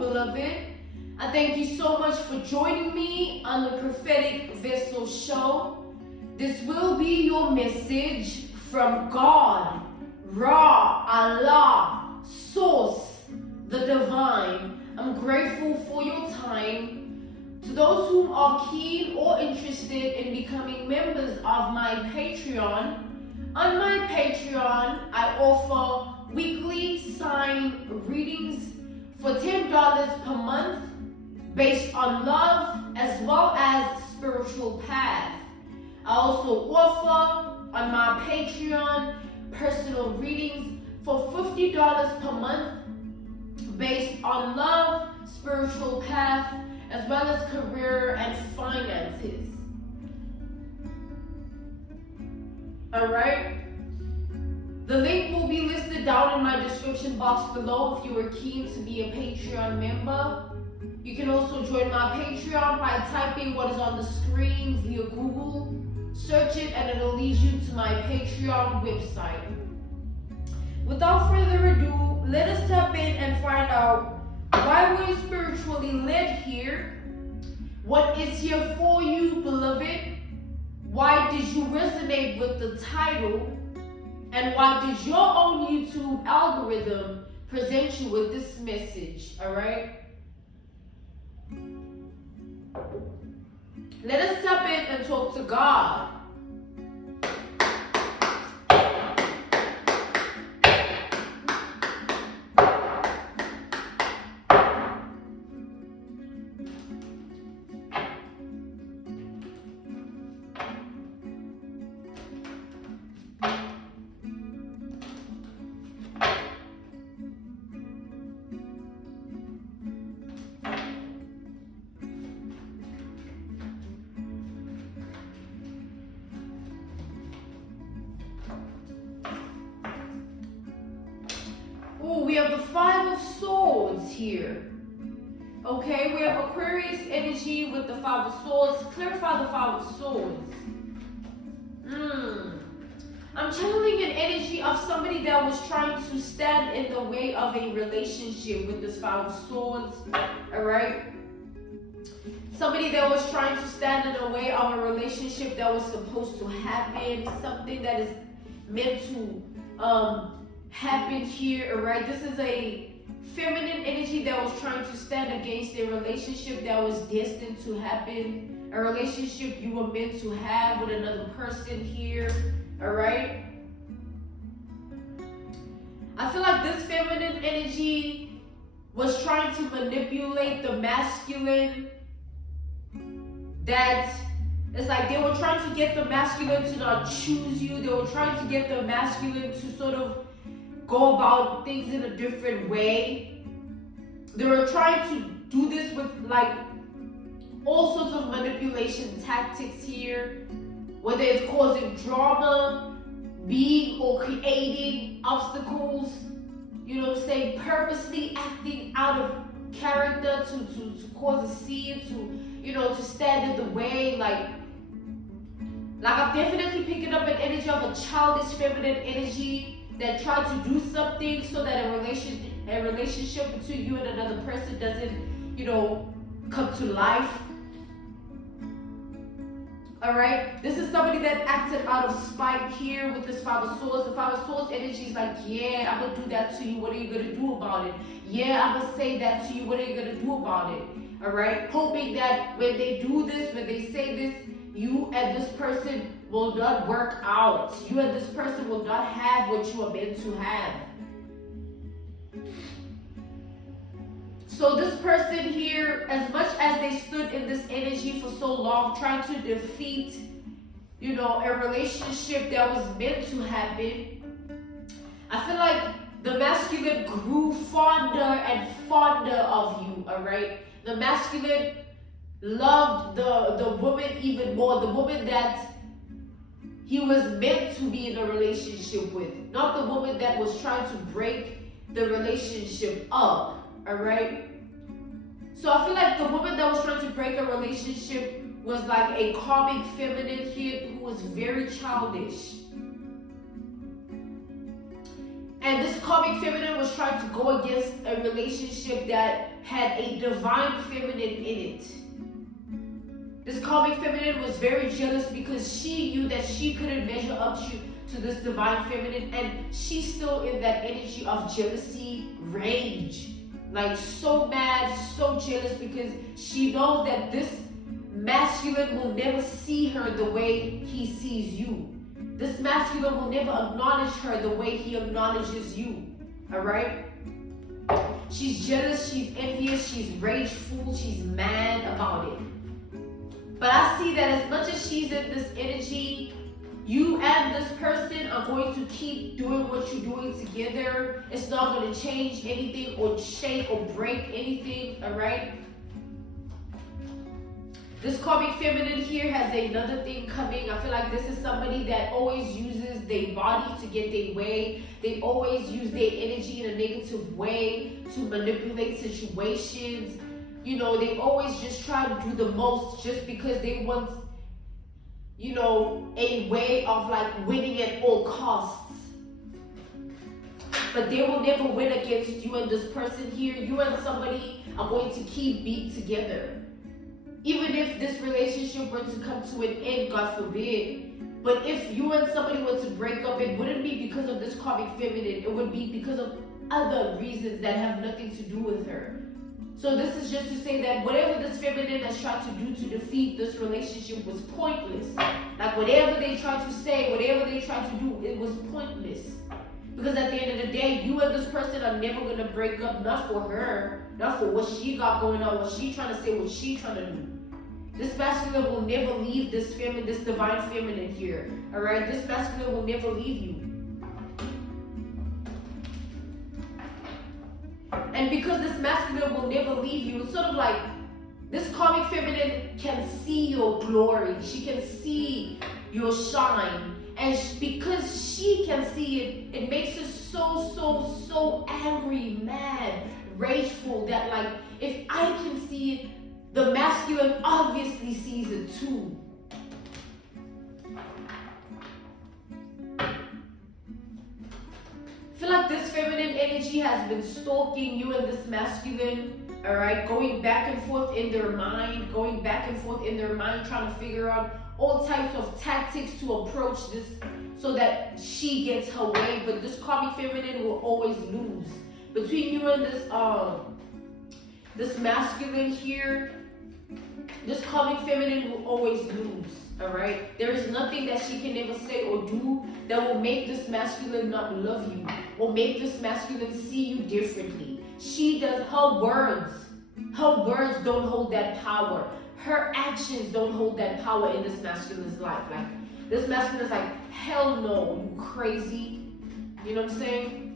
beloved. I thank you so much for joining me on the Prophetic Vessel Show. This will be your message from God, Ra, Allah, Source, the Divine. I'm grateful for your time. To those who are keen or interested in becoming members of my Patreon, on my Patreon, I offer weekly sign readings for $10 per month based on love as well as spiritual path. I also offer on my Patreon personal readings for $50 per month based on love, spiritual path, as well as career and finances. Alright? The link will be listed down in my description box below if you are keen to be a Patreon member. You can also join my Patreon by typing what is on the screen via Google. Search it and it'll lead you to my Patreon website. Without further ado, let us tap in and find out why were you spiritually led here? What is here for you, beloved? Why did you resonate with the title? And why did your own YouTube algorithm present you with this message? Alright? Let us tap in and talk to God. We have the Five of Swords here. Okay, we have Aquarius energy with the Five of Swords. Clarify the Five of Swords. I'm channeling an energy of somebody that was trying to stand in the way of a relationship with this Five of Swords. Alright? Somebody that was trying to stand in the way of a relationship that was supposed to happen. Something that is meant to happen here, alright? This is a feminine energy that was trying to stand against a relationship that was destined to happen, a relationship you were meant to have with another person here, alright? I feel like this feminine energy was trying to manipulate the masculine. That it's like they were trying to get the masculine to not choose you. They were trying to get the masculine to sort of go about things in a different way. They were trying to do this with like all sorts of manipulation tactics here, whether it's causing drama, being or creating obstacles, you know what I'm saying, purposely acting out of character to cause a scene, to stand in the way, like I'm definitely picking up an energy of a childish feminine energy that tried to do something so that a relationship between you and another person doesn't, come to life. Alright? This is somebody that acted out of spite here with this Five of Swords. The Five of Swords energy is like, yeah, I'm going to do that to you. What are you going to do about it? Yeah, I'm going to say that to you. What are you going to do about it? Alright? Hoping that when they do this, when they say this, you and this person will not work out. You and this person will not have what you are meant to have. So this person here, as much as they stood in this energy for so long, trying to defeat, a relationship that was meant to happen, I feel like the masculine grew fonder and fonder of you, alright? The masculine loved the woman even more, the woman that he was meant to be in a relationship with, not the woman that was trying to break the relationship up, alright? So I feel like the woman that was trying to break a relationship was like a karmic feminine here who was very childish. And this karmic feminine was trying to go against a relationship that had a divine feminine in it. This karmic feminine was very jealous because she knew that she couldn't measure up to this divine feminine, and she's still in that energy of jealousy, rage. Like so mad, so jealous, because she knows that this masculine will never see her the way he sees you. This masculine will never acknowledge her the way he acknowledges you. Alright? She's jealous, she's envious, she's rageful, she's mad about it. But I see that as much as she's in this energy, you and this person are going to keep doing what you're doing together. It's not going to change anything or shake or break anything, alright? This karmic feminine here has another thing coming. I feel like this is somebody that always uses their body to get their way. They always use their energy in a negative way to manipulate situations. You know, they always just try to do the most just because they want, you know, a way of like winning at all costs. But they will never win against you and this person here. You and somebody are going to keep being together. Even if this relationship were to come to an end, God forbid. But if you and somebody were to break up, it wouldn't be because of this karmic feminine. It would be because of other reasons that have nothing to do with her. So this is just to say that whatever this feminine has tried to do to defeat this relationship was pointless. Like whatever they tried to say, whatever they tried to do, it was pointless. Because at the end of the day, you and this person are never going to break up, not for her, not for what she got going on, what she trying to say, what she trying to do. This masculine will never leave this feminine, this divine feminine here. Alright? This masculine will never leave you. And because this masculine will never leave you, it's sort of like this karmic feminine can see your glory. She can see your shine. And because she can see it, it makes her so angry, mad, rageful that like, if I can see it, the masculine obviously sees it too. I feel like this feminine energy has been stalking you and this masculine, alright? Going back and forth in their mind, trying to figure out all types of tactics to approach this so that she gets her way. But this karmic feminine will always lose. Between you and this masculine here, this karmic feminine will always lose. Alright? There is nothing that she can ever say or do that will make this masculine not love you, or make this masculine see you differently. She does, her words don't hold that power. Her actions don't hold that power in this masculine's life. Like, this masculine is like, hell no, you crazy. You know what I'm saying?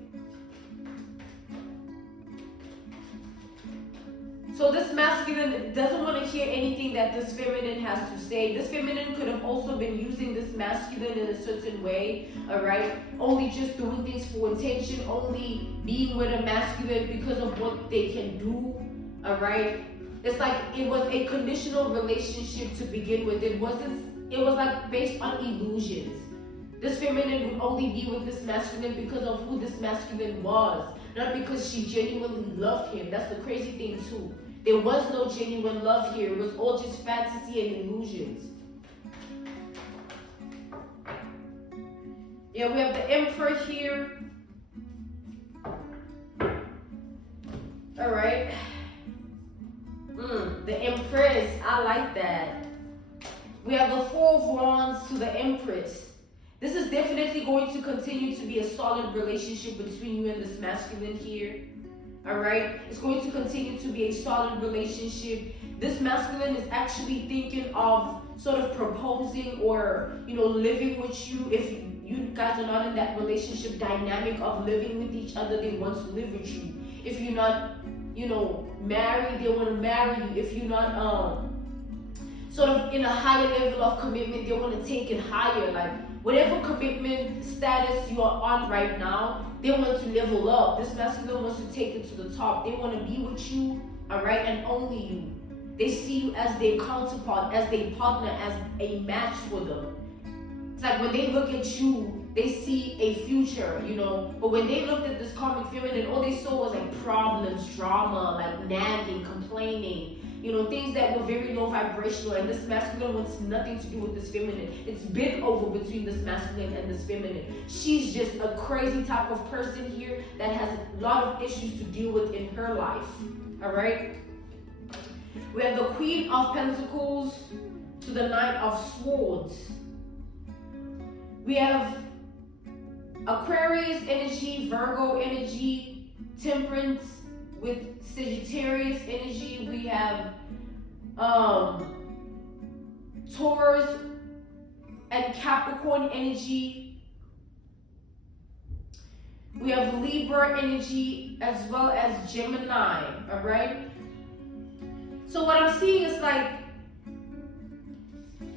So this masculine doesn't want to hear anything that this feminine has to say. This feminine could have also been using this masculine in a certain way, alright? Only just doing things for attention, only being with a masculine because of what they can do, alright? It's like it was a conditional relationship to begin with. It was like based on illusions. This feminine would only be with this masculine because of who this masculine was, not because she genuinely loved him. That's the crazy thing too. There was no genuine love here. It was all just fantasy and illusions. Yeah, we have the Emperor here. Alright. The Empress. I like that. We have the Four of Wands to the Empress. This is definitely going to continue to be a solid relationship between you and this masculine here. Alright? It's going to continue to be a solid relationship. This masculine is actually thinking of sort of proposing or, living with you. If you guys are not in that relationship dynamic of living with each other, they want to live with you. If you're not, married, they want to marry you. If you're not sort of in a higher level of commitment, they want to take it higher. Like, whatever commitment status you are on right now, they want to level up. This masculine wants to take it to the top. They want to be with you, alright, and only you. They see you as their counterpart, as their partner, as a match for them. It's like when they look at you, they see a future, you know. But when they looked at this karmic feminine, all they saw was like problems, drama, like nagging, complaining, you know, things that were very low vibrational. And this masculine wants nothing to do with this feminine. It's been over between this masculine and this feminine. She's just a crazy type of person here that has a lot of issues to deal with in her life. All right. We have the Queen of Pentacles to the Knight of Swords. We have Aquarius energy, Virgo energy, Temperance with Sagittarius energy. We have Taurus and Capricorn energy. We have Libra energy as well as Gemini, all right? So what I'm seeing is like,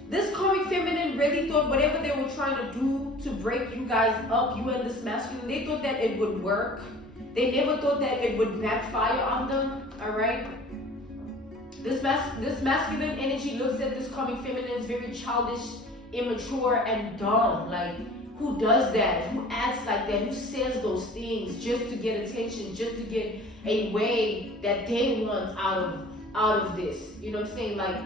this karmic feminine really thought whatever they were trying to do to break you guys up, you and this masculine, they thought that it would work. They never thought that it would backfire on them, all right? This masculine energy looks at this karmic feminine as very childish, immature, and dumb. Like, who does that? Who acts like that? Who says those things just to get attention, just to get a way that they want out of this? You know what I'm saying? Like,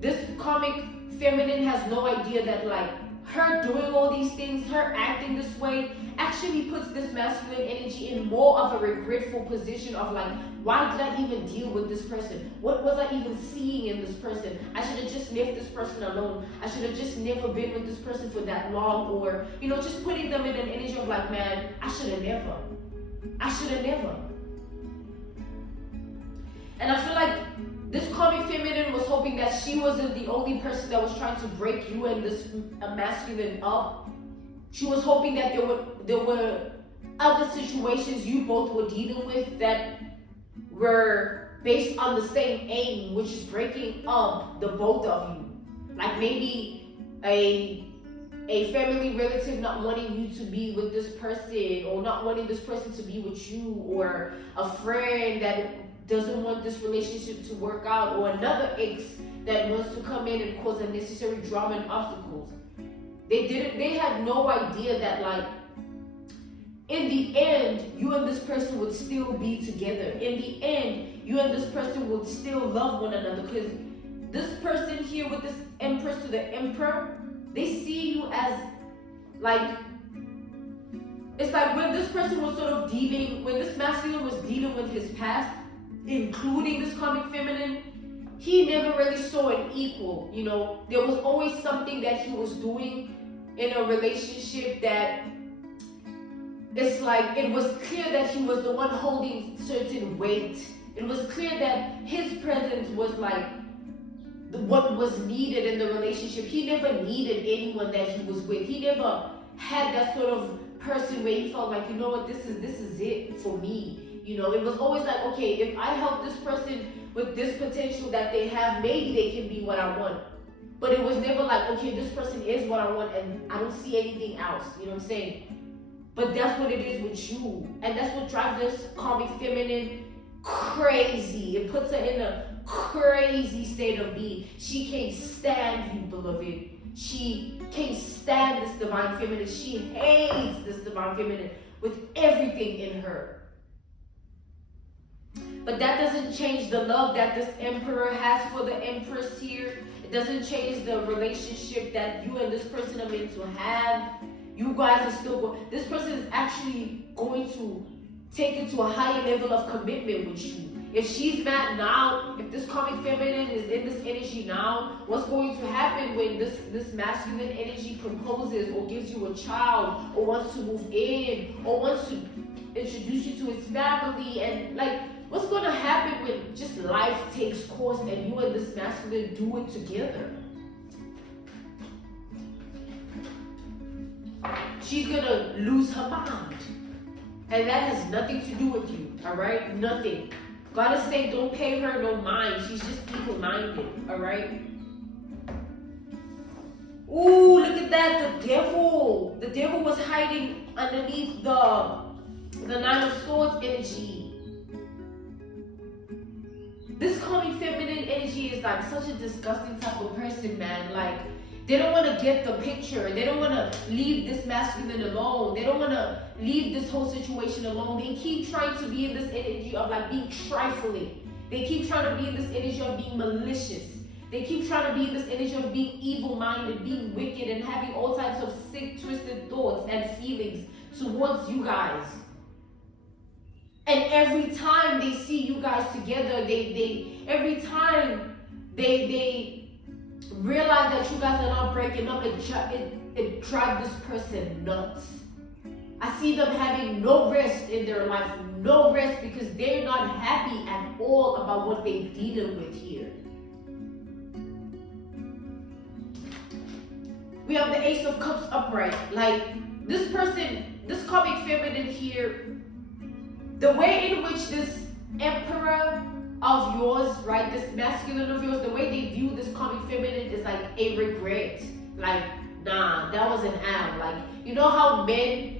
this karmic feminine has no idea that like her doing all these things, her acting this way, actually puts this masculine energy in more of a regretful position of like, why did I even deal with this person? What was I even seeing in this person? I should have just left this person alone. I should have just never been with this person for that long. Or, you know, just putting them in an energy of like, man, I should have never. And I feel like this karmic feminine was hoping that she wasn't the only person that was trying to break you and this masculine up. She was hoping that there were other situations you both were dealing with that were based on the same aim, which is breaking up the both of you. Like maybe a family relative not wanting you to be with this person, or not wanting this person to be with you, or a friend that doesn't want this relationship to work out, or another ex that wants to come in and cause unnecessary drama and obstacles. They had no idea that like, in the end, you and this person would still be together. In the end, you and this person would still love one another, because this person here with this Empress to the Emperor, they see you as like, it's like when this person was sort of dealing, when this masculine was dealing with his past, including this karmic feminine, he never really saw an equal. You know, there was always something that he was doing in a relationship that it's like, it was clear that he was the one holding certain weight. It was clear that his presence was like what was needed in the relationship. He never needed anyone that he was with. He never had that sort of person where he felt like, you know what, this is it for me. You know, it was always like, okay, if I help this person with this potential that they have, maybe they can be what I want. But it was never like, okay, this person is what I want and I don't see anything else. You know what I'm saying? But that's what it is with you. And that's what drives this karmic feminine crazy. It puts her in a crazy state of being. She can't stand you, beloved. She can't stand this divine feminine. She hates this divine feminine with everything in her. But that doesn't change the love that this Emperor has for the Empress here. It doesn't change the relationship that you and this person are meant to have. You guys are still this person is actually going to take it to a higher level of commitment with you. If she's mad now, if this karmic feminine is in this energy now, what's going to happen when this masculine energy proposes or gives you a child or wants to move in or wants to introduce you to his family, and like, what's going to happen when just life takes course and you and this masculine do it together? She's going to lose her mind. And that has nothing to do with you, all right? Nothing. God is saying don't pay her no mind. She's just evil-minded, all right? Ooh, look at that, the devil. The devil was hiding underneath the Nine of Swords energy. This karmic feminine energy is like such a disgusting type of person, man. Like, They don't want to get the picture. They don't want to leave this masculine alone. They don't want to leave this whole situation alone. They keep trying to be in this energy of like being trifling. They keep trying to be in this energy of being malicious. They keep trying to be in this energy of being evil-minded, being wicked, and having all types of sick, twisted thoughts and feelings towards you guys. And every time they see you guys together, every time they realize that you guys are not breaking up, it drives this person nuts. I see them having no rest in their life, no rest, because they're not happy at all about what they're dealing with here. We have the Ace of Cups upright. Like, this person, this karmic feminine here, the way in which this Emperor of yours, right, this masculine of yours, the way they view this karmic feminine is like a regret. Like, nah, that was an L. Like, you know how men,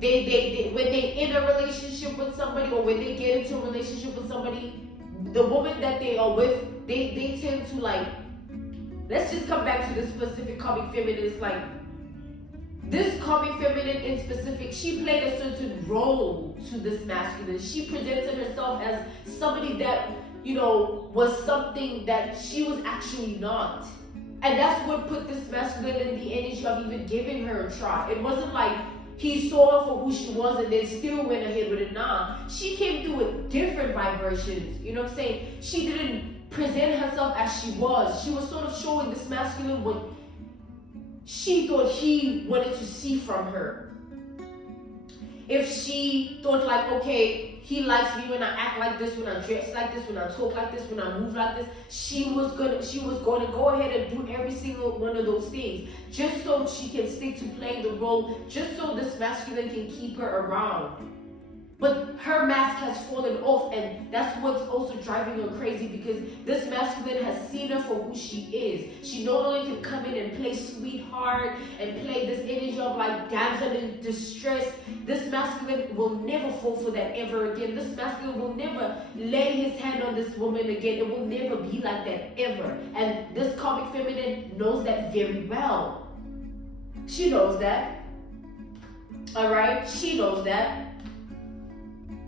they when they in a relationship with somebody, or when they get into a relationship with somebody, the woman that they are with, they tend to like, let's just come back to this specific karmic feminine. It's like, this karmic feminine in specific, she played a certain role to this masculine. She presented herself as somebody that, you know, was something that she was actually not. And that's what put this masculine in the energy of even giving her a try. It wasn't like he saw her for who she was and then still went ahead with it. Nah, she came through with different vibrations. You know what I'm saying? She didn't present herself as she was. She was sort of showing this masculine what she thought he wanted to see from her. If she thought like, okay, he likes me when I act like this, when I dress like this, when I talk like this, when I move like this, she was going to go ahead and do every single one of those things just so she can stick to playing the role, just so this masculine can keep her around. But her mask has fallen off, and that's what's also driving her crazy, because this masculine has seen her for who she is. She no longer can come in and play sweetheart and play this energy of like damsel in distress. This masculine will never fall for that ever again. This masculine will never lay his hand on this woman again. It will never be like that ever. And this karmic feminine knows that very well. She knows that. Alright? She knows that.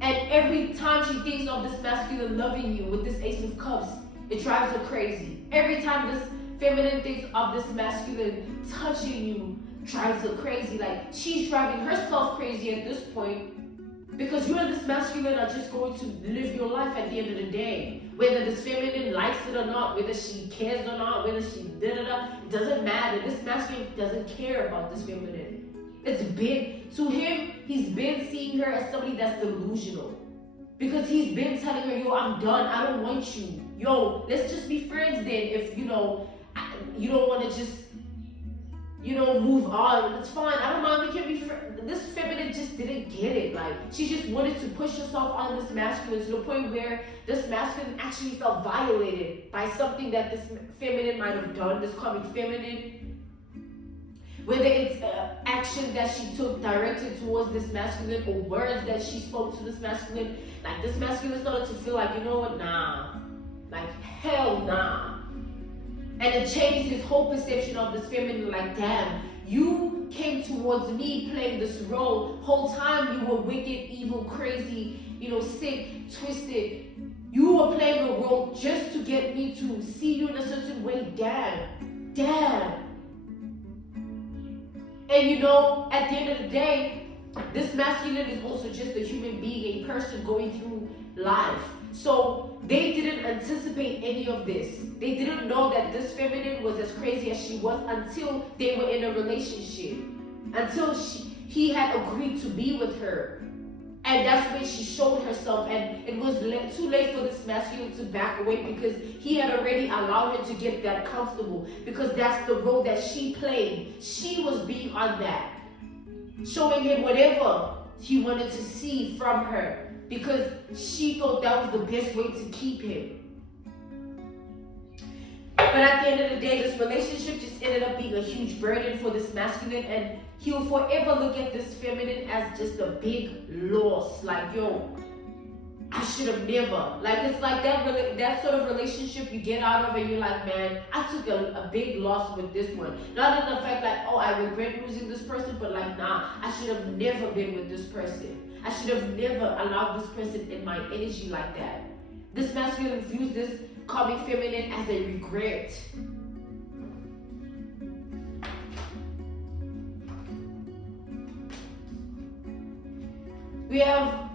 And every time she thinks of this masculine loving you with this Ace of Cups, it drives her crazy. Every time this feminine thinks of this masculine touching you, drives her crazy. Like, she's driving herself crazy at this point, because you and this masculine are just going to live your life at the end of the day. Whether this feminine likes it or not, whether she cares or not, whether she it doesn't matter. This masculine doesn't care about this feminine. It's been, to him, he's been seeing her as somebody that's delusional. Because he's been telling her, yo, I'm done, I don't want you. Yo, let's just be friends then, if, you know, you don't want to just, you know, move on. It's fine, I don't mind, we can be friends. This feminine just didn't get it. Like, she just wanted to push herself on this masculine to the point where this masculine actually felt violated by something that this feminine might have done, this karmic feminine. Whether it's actions that she took directed towards this masculine, or words that she spoke to this masculine. Like, this masculine started to feel like, you know what, nah. Like, hell nah. And it changed his whole perception of this feminine. Like, damn, you came towards me playing this role. Whole time you were wicked, evil, crazy, you know, sick, twisted. You were playing a role just to get me to see you in a certain way. Damn. And you know, at the end of the day, this masculine is also just a human being, a person going through life. So they didn't anticipate any of this. They didn't know that this feminine was as crazy as she was until they were in a relationship. Until he had agreed to be with her. And that's when she showed herself, and it was too late for this masculine to back away, because he had already allowed her to get that comfortable, because that's the role that she played. She was being on that, showing him whatever he wanted to see from her, because she thought that was the best way to keep him. But at the end of the day, this relationship just ended up being a huge burden for this masculine, and he will forever look at this feminine as just a big loss. Like, yo, I should have never. Like, it's like that sort of relationship you get out of and you're like, man, I took a big loss with this one. Not in the fact like, oh, I regret losing this person, but like, nah, I should have never been with this person. I should have never allowed this person in my energy like that. This masculine views this karmic feminine as a regret. We have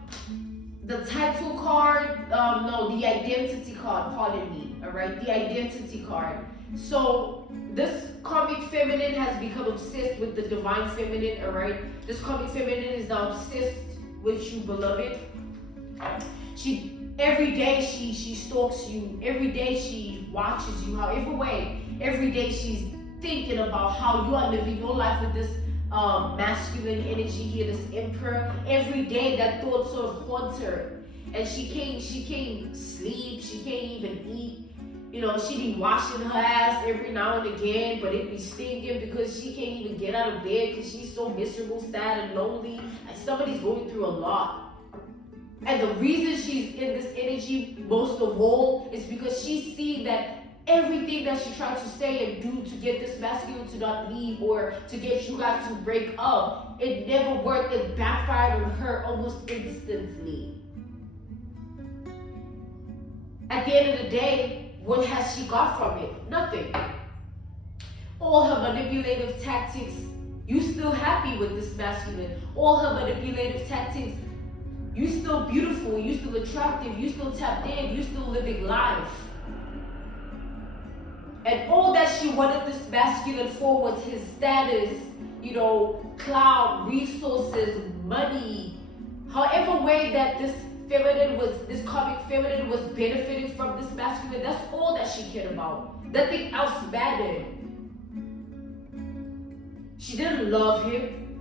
the title card, the identity card, pardon me, all right? The identity card. So this karmic feminine has become obsessed with the divine feminine, all right? This karmic feminine is now obsessed with you, beloved. Every day she stalks you. Every day she watches you, however way. Every day she's thinking about how you are living your life with this masculine energy here, this emperor. Every day that thought sort of haunts her, and she can't sleep, she can't even eat. You know, she be washing her ass every now and again, but it be stinking because she can't even get out of bed because she's so miserable, sad, and lonely. Like somebody's going through a lot. And the reason she's in this energy most of all is because she's seeing that everything that she tried to say and do to get this masculine to not leave or to get you guys to break up, it never worked. It backfired on her almost instantly. At the end of the day, what has she got from it? Nothing. All her manipulative tactics, you still happy with this masculine. All her manipulative tactics, you still beautiful, you still attractive, you still tapped in, you still living life. And all that she wanted this masculine for was his status, you know, clout, resources, money. However way that this karmic feminine was benefiting from this masculine, that's all that she cared about. Nothing else mattered. She didn't love him.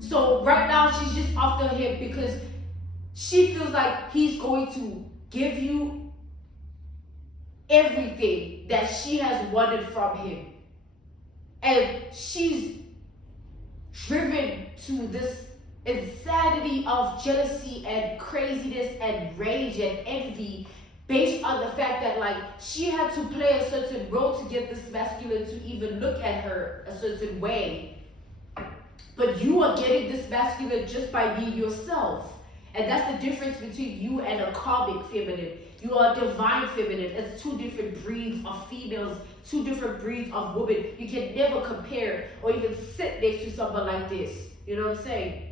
So right now she's just after him because she feels like he's going to give you everything that she has wanted from him. And she's driven to this insanity of jealousy and craziness and rage and envy based on the fact that like she had to play a certain role to get this masculine to even look at her a certain way. But you are getting this masculine just by being yourself. And that's the difference between you and a karmic feminine. You are a divine feminine. It's two different breeds of females, two different breeds of women. You can never compare or even sit next to someone like this. You know what I'm saying?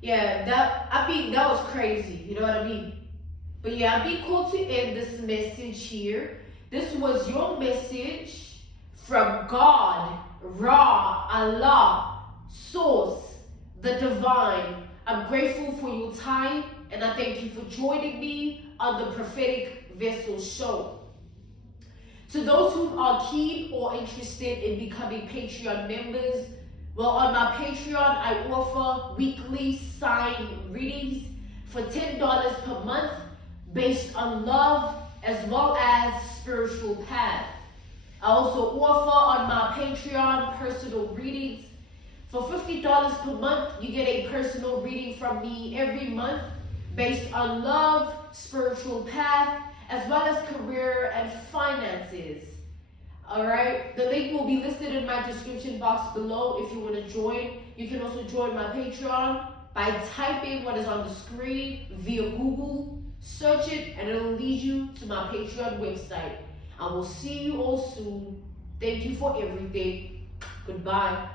Yeah, that was crazy. You know what I mean? But yeah, I'd be cool to end this message here. This was your message from God, Ra, Allah, Source, the Divine. I'm grateful for your time, and I thank you for joining me on the Prophetic Vessel Show. To those who are keen or interested in becoming Patreon members, well, on my Patreon, I offer weekly sign readings for $10 per month based on love as well as spiritual path. I also offer on my Patreon personal readings. For $50 per month, you get a personal reading from me every month based on love, spiritual path, as well as career and finances. Alright, the link will be listed in my description box below if you want to join. You can also join my Patreon by typing what is on the screen via Google, search it, and it will lead you to my Patreon website. I will see you all soon. Thank you for everything. Goodbye.